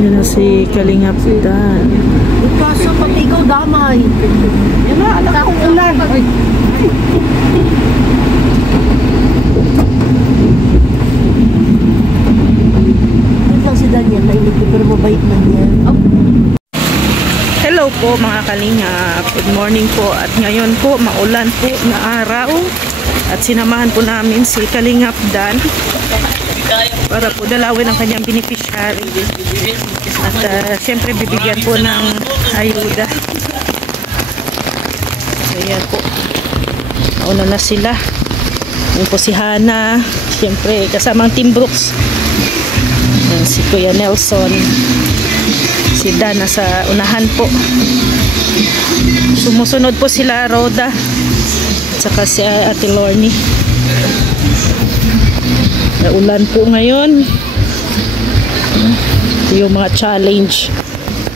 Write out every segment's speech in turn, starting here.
Yan na si Kalingap Dan. Kaso pati ikaw damay. Yan na, anak akong ulan. Ito lang si Daniel, nainig ko pero mabait man yan. Hello po mga Kalingap. Good morning po. At ngayon po, maulan po na araw. At sinamahan po namin si Kalingap Dan para po dalawin ang kanyang beneficiary. At siyempre bibigyan po ng ayuda. Ayan po. Nauna na sila. Ayan po si Hana. Siyempre kasamang Team Brooks. Ayan, si Kuya Nelson. Si Dan nasa unahan po. Sumusunod po sila Rhoda. At saka si Ate Lorny. Ulan po ngayon. Yung mga challenge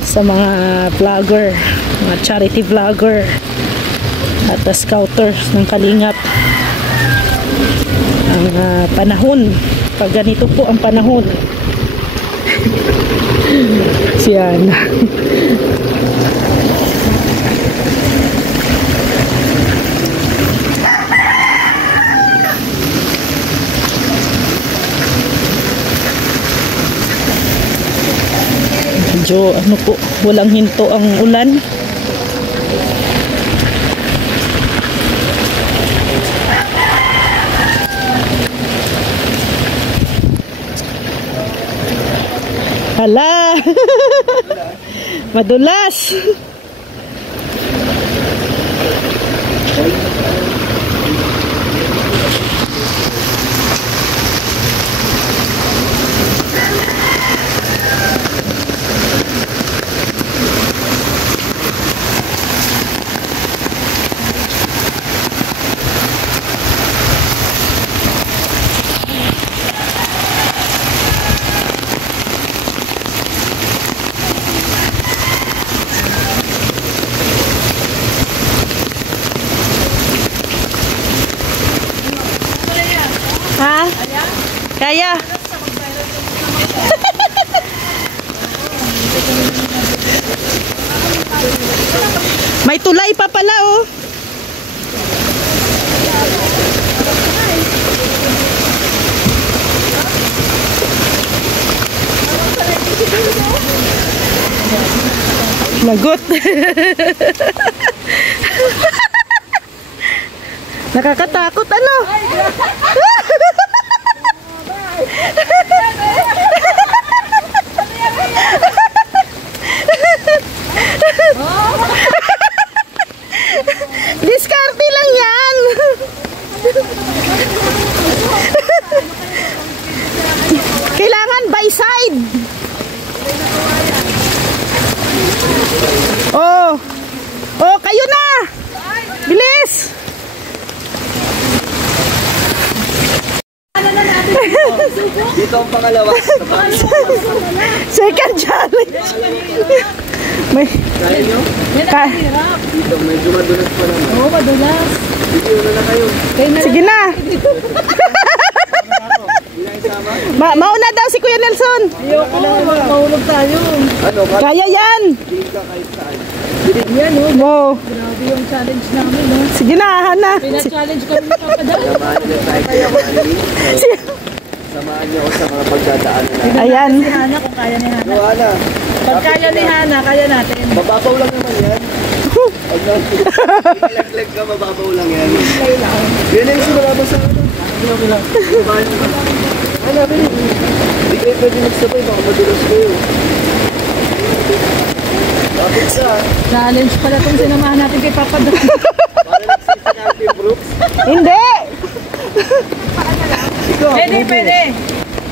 sa mga vlogger, mga charity vlogger at scouter ng Kalingap. Ang panahon, pag ganito po ang panahon. Siyan. Medyo ano po, walang hinto ang ulan. Hala! Madulas! Ha? Kaya? May tulay pa pala oh. Lagot. Nakakatakot ano? Diskarte lang yan. Kailangan by side. Oh. Oh, kayo na. Bilis. Dito ang pangalawa. Second challenge. May Kaya nyo? Dito, medyo madulas pa naman. Oo, madulas. Video na kayo. sige na. Hindi na isama? Mauna daw si Kuya Nelson. Ayoko, mahulog tayo. Ano? Kaya yan. Hindi ka kahit saan. Yan oh. Wow. Grabe yung challenge namin oh. Sige na, Hana. Pina-challenge kami ni Papa Dan. Samahan niyo tayo kay Samahan niyo ako sa mga pagdadaan na. Ayan. Si Hana kung kaya ni Hana. No, Ana. Pag kaya ni Hana, kaya natin. Mababaw lang naman yan. Pag nalaglag ka, mababaw lang yan. Yan ang sumama sa ano. Ana, pwede. Hindi kayo pwede magsabay, baka madulas kayo. Bakit sa? Challenge pala itong sinamahan natin kay Papa Dan. Para nagsisi natin, Brooks. Hindi. Ikaw. Pwede.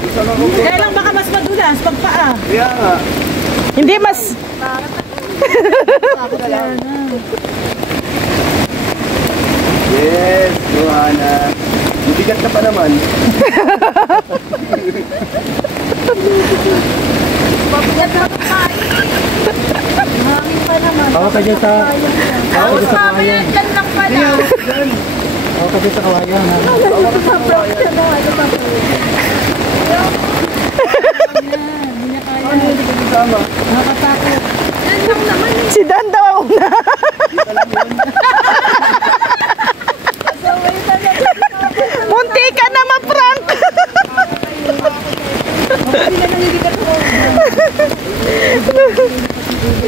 Isama ko. Kaya lang baka mas madulas pag paa. Kaya nga. Hindi mas. Takot si Hana. Yes, Johanna. Mabigat ka pa naman. Pabigat na pa kain. Hangin pa naman. Ako ka dyan sa... Ako ka sa kawayan. Dyan lang pala. Ako ka dyan sa kawayan. Ito sa prof siya daw. Ito sa prof. Ano yung hindi ka kasama? Nakatakot. Yan lang naman. Si Dan daw ang una. Munti ka na ma-prank.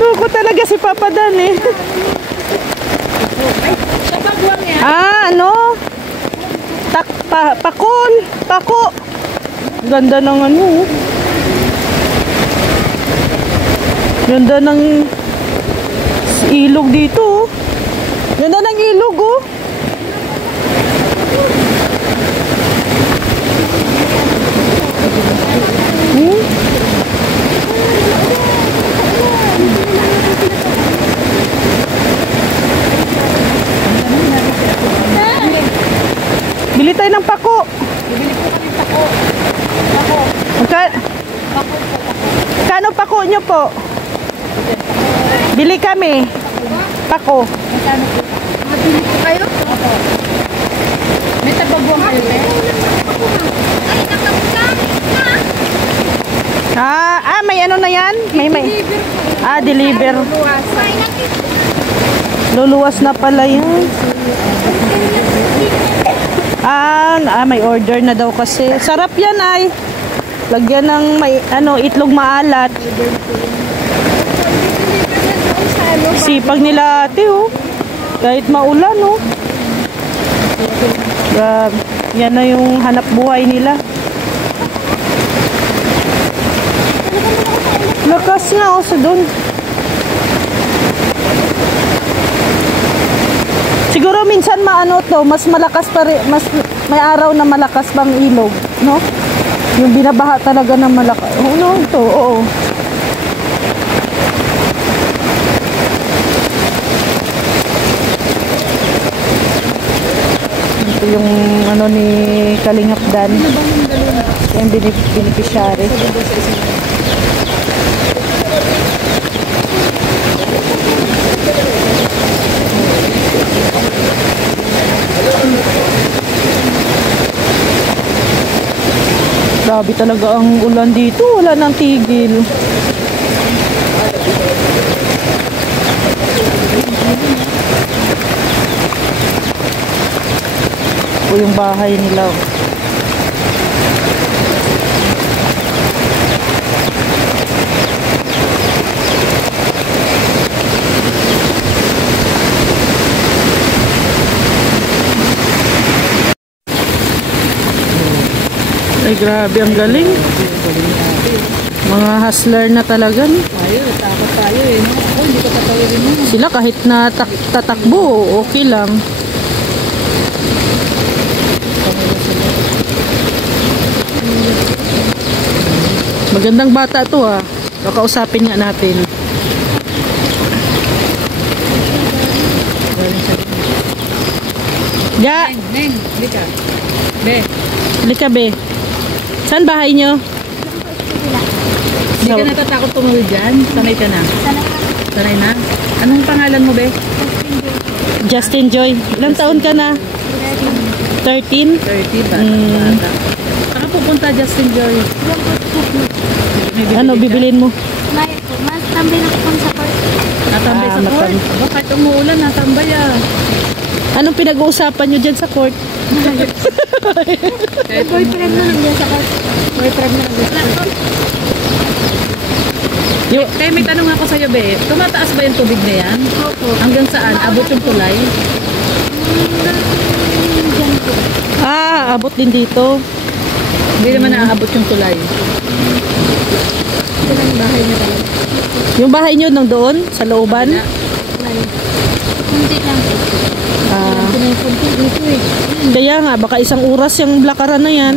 Tuko talaga si Papa Dan eh. Sa bagwang yan. Ano? Pakol. Pako. Ganda ng ano. Ganda ng ilog dito. Ganda ng ilog oh. Bili tayo ng pako. Bibili po kami pako. Kano pako nyo po? Bili kami. Pako. Magkano po? Mabili po kayo? Opo. May tabagwang kayo eh? Ay, nakapagkang. May ano na yan? May. Deliver po. Deliver. Luluwas na pala yan. May order na daw kasi. Sarap yan ay. Lagyan ng itlog maalat. Sipag nila ate oh. Kahit maulan oh. Yan na yung hanap buhay nila. Lakas nga oh sa doon. Siguro minsan mas malakas pa rin, mas may araw na malakas pang ilog, no? Yung binabaha talaga ng malakas. Oo. Ito yung ni Kalingap Dan. Yung beneficiary. Grabe talaga ang ulan dito. Wala nang tigil. Ito yung bahay nila. Ay, grabe, ang galing. Mga hustler na talaga. Takot tayo eh. Hindi ka tatawirin mo. Sila kahit na tatakbo, okay lang. Magandang bata to ah. Kakausapin nga natin. Ga! Neng, lika. Be. Lika be. Saan bahay nyo? Hindi ka natatakot tumawid dyan? Sanay ka na? Sanay na? Anong pangalan mo, be? Justin Joy. Ilang taon ka na? 13? 30 ba? Saan pupunta, Justin Joy? Ano bibilin mo? Mas tambay na po sa court. Natambay sa court? Aba, kahit umuulan, natambay ah. Anong pinag-uusapan nyo dyan sa court? Boyfriend mo nandiyan sa court. Boyfriend mo nandiyan sa court. Kaya may tanong ako sa'yo, be. Tumataas ba yung tubig na yan? Opo. Hanggang saan? Abot yung tulay? Abot din dito. Hindi naman naaabot yung tulay. Ito lang yung bahay niya talaga. Yung bahay nyo nang doon, sa looban? Kunti lang. Ito na yung kunti dito eh. Kaya nga, baka isang oras yung lakaran na yan.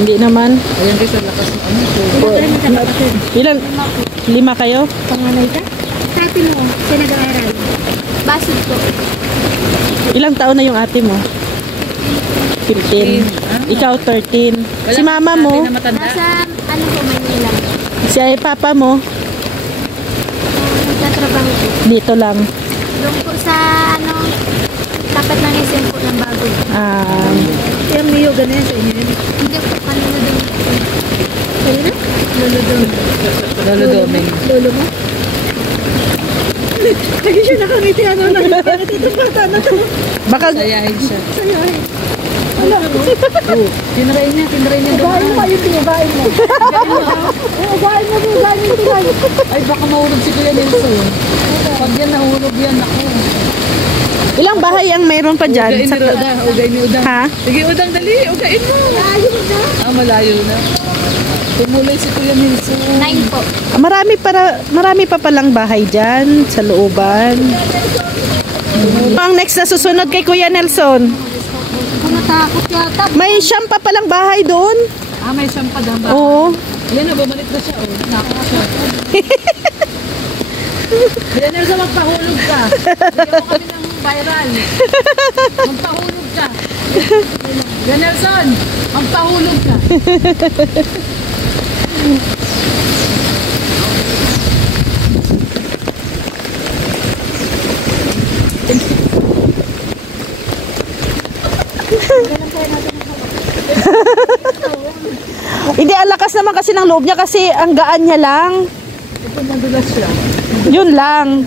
Hindi naman. Ayan guys, ang lakas ng ano. Ilan ka rin kapatid? Ilan? 5 kayo? Panganay ka? Ate mo, siya nag-aaral. Basod ko. Ilang taon na yung ate mo? 15. Ikaw 13. Si mama mo? Na matanda. Nasa, ano po, Manila. Si papa mo? Nagtatrabaho po. Dito lang. Doon po sa, Tapat ng SM po ng bago. Yung may yoga na yan sa inyo yun. Hindi po, kanina daw. Kaya na? Lolo daw. Lolo Doming. Lolo mo? Lagi siya nakangiti ano na. Natitong bata na to. Baka Sayahin siya. Sayahin. Wala ko. Tinrain niya. Ugahin mo yung tinugahin mo. Ugahin mo. Ay, baka mahulog si Kuya Nelson. Pag yan nahulog yan, ako. ilang bahay ang mayroon pa dyan? Ugay ni Udang. Ha? Sige, Udang, dali. Ugain mo. Malayo na. Malayo na. Tumulay si Kuya Nelson. 9 po. Marami pa palang bahay dyan sa looban. Ang next na susunod kay Kuya Nelson. Natakot yata. May siyam pa palang bahay doon. May siyang padamba. Oo. Yan na, bumalik na siya. Nakakasya. Kuya Nelson, magpahulog ka. Bigyan mo kami ng viral. Magpahulog ka. Kuya Nelson, magpahulog ka. Hindi, ang lakas naman kasi ng loob niya kasi ang gaan niya lang. Ito, madulas siya. Yun lang.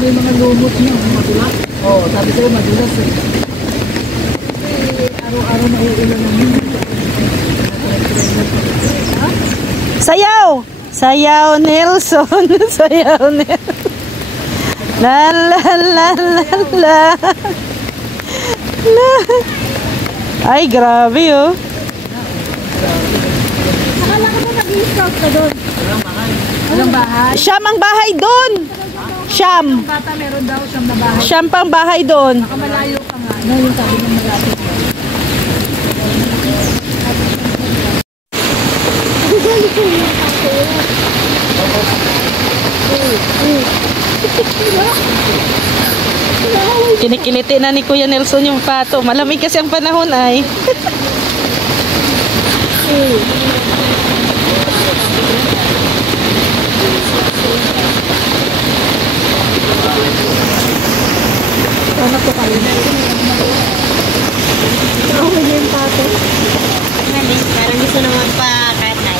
May mga lumot niya. Madulas? Oo, sabi sa'yo madulas eh. Araw-araw na uulan namin. Sayaw! Sayaw Nelson. Sayaw Nelson. La la la la la. La. Ay, grabe oh. Akala ko na nag-i-scout ka doon. Walang bahay. Siyam ang bahay doon. Siyam. Ang bata meron daw siyang na bahay. Siyam pang bahay doon. Baka malayo ka nga. No, yung sabi ng malapit lang. Kinikiliti na ni Kuya Nelson yung pato. Malamig kasi ang panahon ay. Parang gusto naman pa katay.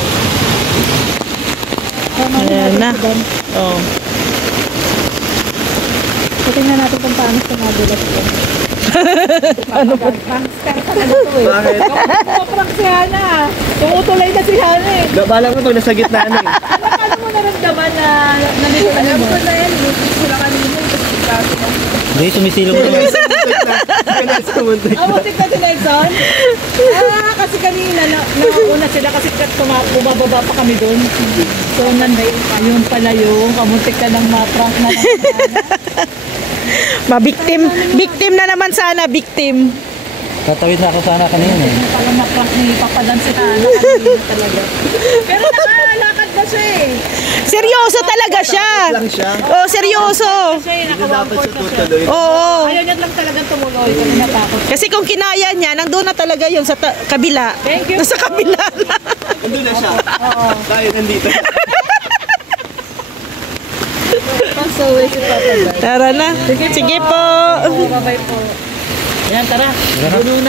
Ayan na. Oh. Tingnan natin kung paano sa madulas ko. Ano ba? Prankster ka na to eh. Bakit? Prank si Hana. Tumutulay na si Hana eh. Bala ko pag nasa gitna na eh. Paano mo naramdaman na nandito ka mo? Alam ko na yan. Sila kanina. Hindi, sumisilong na. Muntik na si Nelson? Kasi kanina, nauna sila kasi bumababa pa kami doon. So, yun pala yung kamuntik ka ng ma-prank na lang. Victim na naman sana, victim. Tatawid na ako sana kanina eh. Pala na-prank ni Papadan si Hana kanina talaga. Pero nakalakad na siya eh. Seryoso talaga siya. Lang siya. Oh, seryoso. Siya eh, Hindi dapat naka-1-4 siya na siya. tutuloy. Oo. Ayaw niya lang talagang tumuloy kasi natakot. Kasi kung kinaya niya, nandun na talaga yun sa kabila. Thank you. Nasa kabila na. Nandun na siya. Tayo nandito. Pag-saway si Papadan. Tara na. Sige po. Bye-bye po. Yan, tara.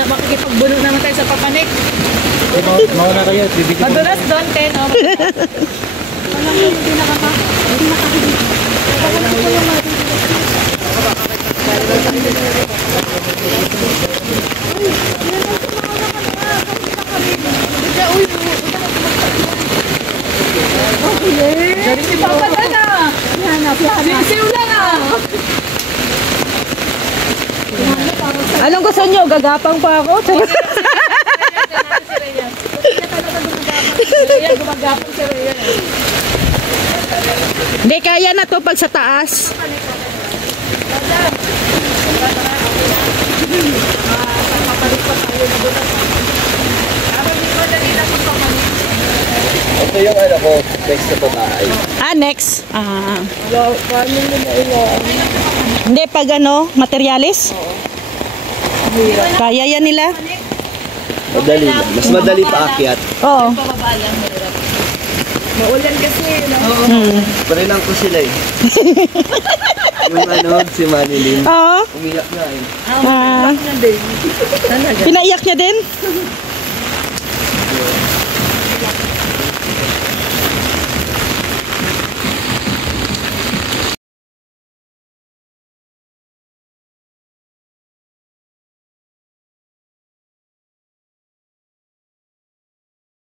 Makikipagbuno naman tayo sa Papanik. Mauna kayo. Bibigyan Madulas doon, Ken. Oh. Walang hindi Dari si Papa na. Sisiw lang ah. Anong gusto niyo? Gagapang pa ako? Gumagapang si Rhea. Hindi, kaya na to pag sa taas. Ito yung ano ko. Next na babae. Next. Hindi, pag ano, materialis? Kaya yan nila? Madali lang. Mas madali pa akyat. Oo. Maulan kasi. Hmm. Pare lang ko sila eh. Yung ano, si Manilyn. Oo. Umiyak nga eh. Ah, pinaiyak niya din?